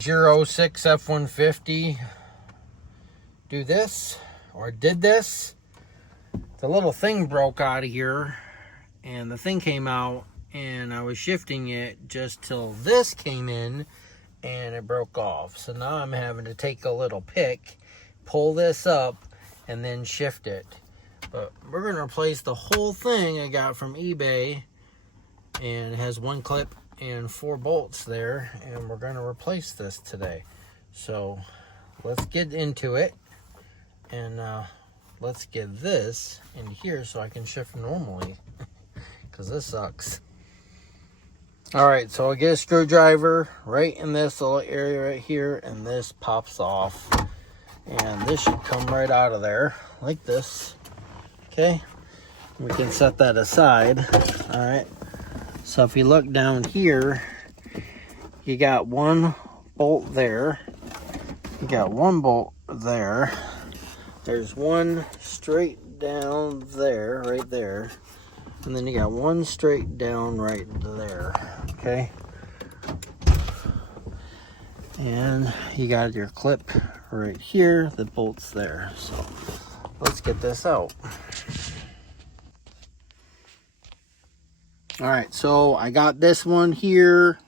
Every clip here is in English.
06 F-150 do this, or did this. The little thing broke out of here, and the thing came out, and I was shifting it just till this came in, and it broke off. So now I'm having to take a little pick, pull this up, and then shift it. But we're going to replace the whole thing I got from eBay, and it has one clip and 4 bolts there, and we're going to replace this today. So let's get into it, and let's get this in here so I can shift normally, because this sucks. Alright, so I get a screwdriver right in this little area right here, and this pops off, and this should come right out of there like this. Okay, we can set that aside. Alright, so if you look down here, you got one bolt there, you got one bolt there, there's one straight down there, right there, and then you got one straight down right there. Okay, and you got your clip right here, the bolt's there. So let's get this out. All right, so I got this one here,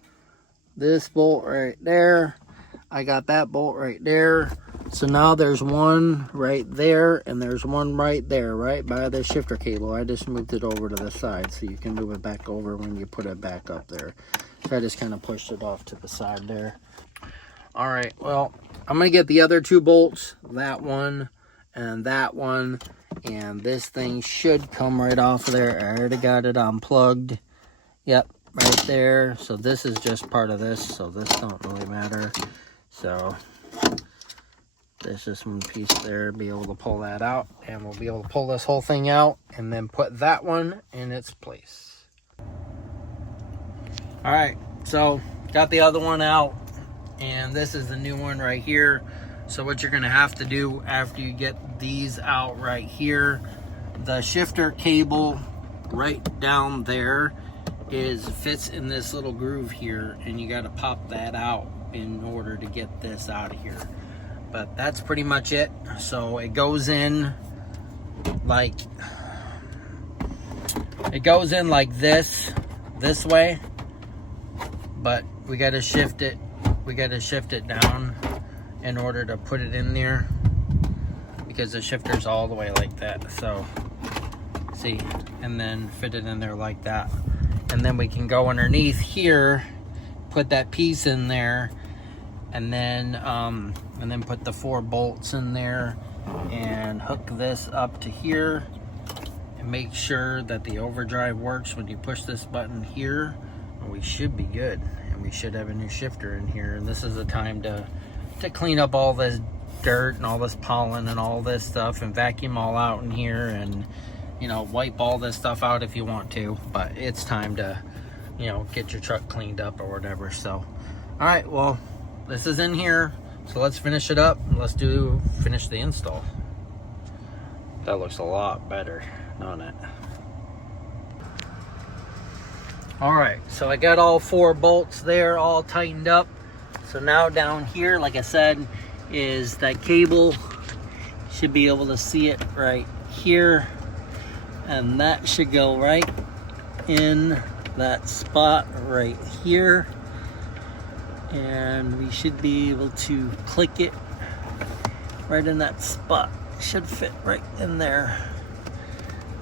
this bolt right there, I got that bolt right there. So now there's one right there, and there's one right there, right by the shifter cable. I just moved it over to the side, so you can move it back over when you put it back up there. So I just kind of pushed it off to the side there. All right, well, I'm gonna get the other 2 bolts, that one and that one, and this thing should come right off of there. I already got it unplugged. Yep, right there. So this is just part of this, so this don't really matter. So there's just one piece there, be able to pull that out, and we'll be able to pull this whole thing out and then put that one in its place. All right, so got the other one out, and this is the new one right here. So what you're gonna have to do after you get these out right here, the shifter cable right down there fits in this little groove here, and you got to pop that out in order to get this out of here. But that's pretty much it. So it goes in like this way, but we got to shift it down in order to put it in there, because the shifter's all the way like that. So see, and then fit it in there like that, and then we can go underneath here, put that piece in there, and then put the 4 bolts in there and hook this up to here, and make sure that the overdrive works when you push this button here, and we should be good, and we should have a new shifter in here. And this is the time to clean up all this dirt and all this pollen and all this stuff, and vacuum all out in here, and you know, wipe all this stuff out if you want to, but it's time to, you know, get your truck cleaned up or whatever. So all right, well, this is in here, so let's finish it up, and let's finish the install. That looks a lot better, doesn't it? All right, so I got all 4 bolts there all tightened up. So now down here, like I said, is that cable. Should be able to see it right here, and that should go right in that spot right here, and we should be able to click it right in that spot. Should fit right in there.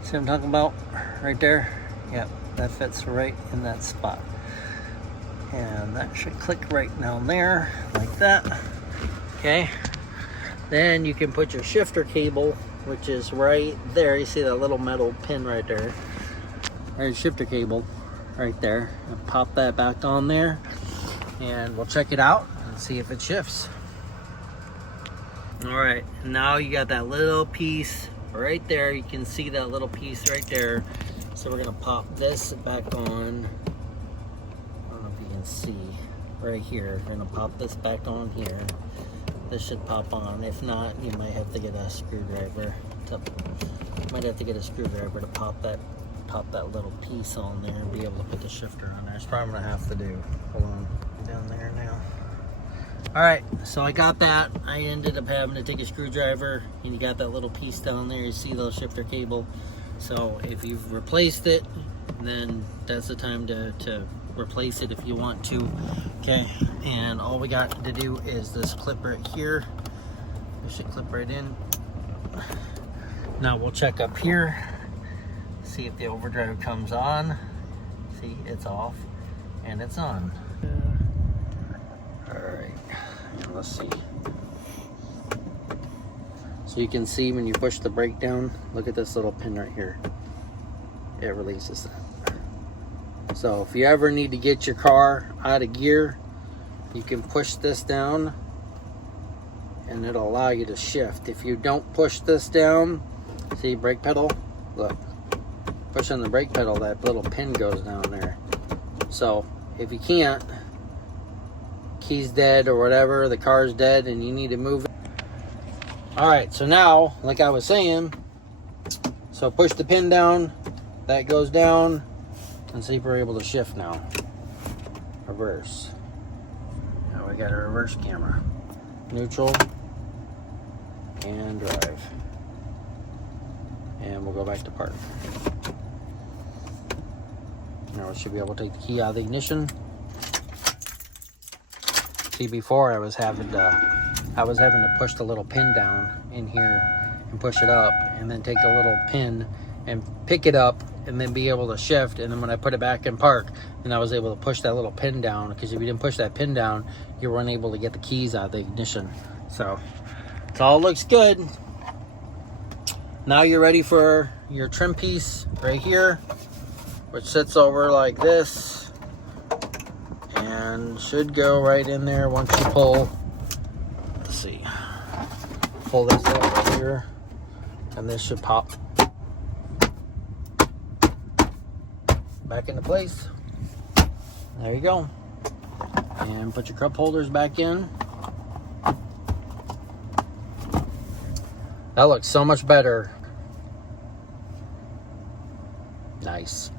See what I'm talking about? Right there. Yep, that fits right in that spot, and that should click right down there like that. Okay, then you can put your shifter cable, which is right there. You see that little metal pin right there? There's shifter cable right there, and pop that back on there, and we'll check it out and see if it shifts. All right, now you got that little piece right there. You can see that little piece right there. So we're gonna pop this back on. I don't know if you can see right here. We're gonna pop this back on here. This should pop on. If not, you might have to get a screwdriver to pop that little piece on there and be able to put the shifter on there. It's probably gonna have to do. Hold on, down there now. Alright, so I got that. I ended up having to take a screwdriver, and you got that little piece down there. You see the shifter cable. So if you've replaced it, then that's the time to replace it if you want to. Okay, and all we got to do is this clip right here. This should clip right in. Now we'll check up here, see if the overdrive comes on. See, it's off and it's on. Alright, let's see. So you can see when you push the brake down, look at this little pin right here. It releases that. So if you ever need to get your car out of gear, you can push this down and it'll allow you to shift. If you don't push this down, see brake pedal, look, pushing the brake pedal, that little pin goes down there. So if you can't, key's dead or whatever, the car's dead and you need to move it. Alright, so now, like I was saying, so push the pin down, that goes down, and see if we're able to shift now. Reverse. Now we got a reverse camera. Neutral and drive. And we'll go back to park. Now we should be able to take the key out of the ignition. See, before I was having to push the little pin down in here and push it up, and then take the little pin and pick it up and then be able to shift. And then when I put it back in park, then I was able to push that little pin down, because if you didn't push that pin down, you weren't able to get the keys out of the ignition. So it all looks good. Now you're ready for your trim piece right here, which sits over like this and should go right in there once you pull. Let's see, pull this up right here, and this should pop back into place. There you go. And put your cup holders back in. That looks so much better. Nice.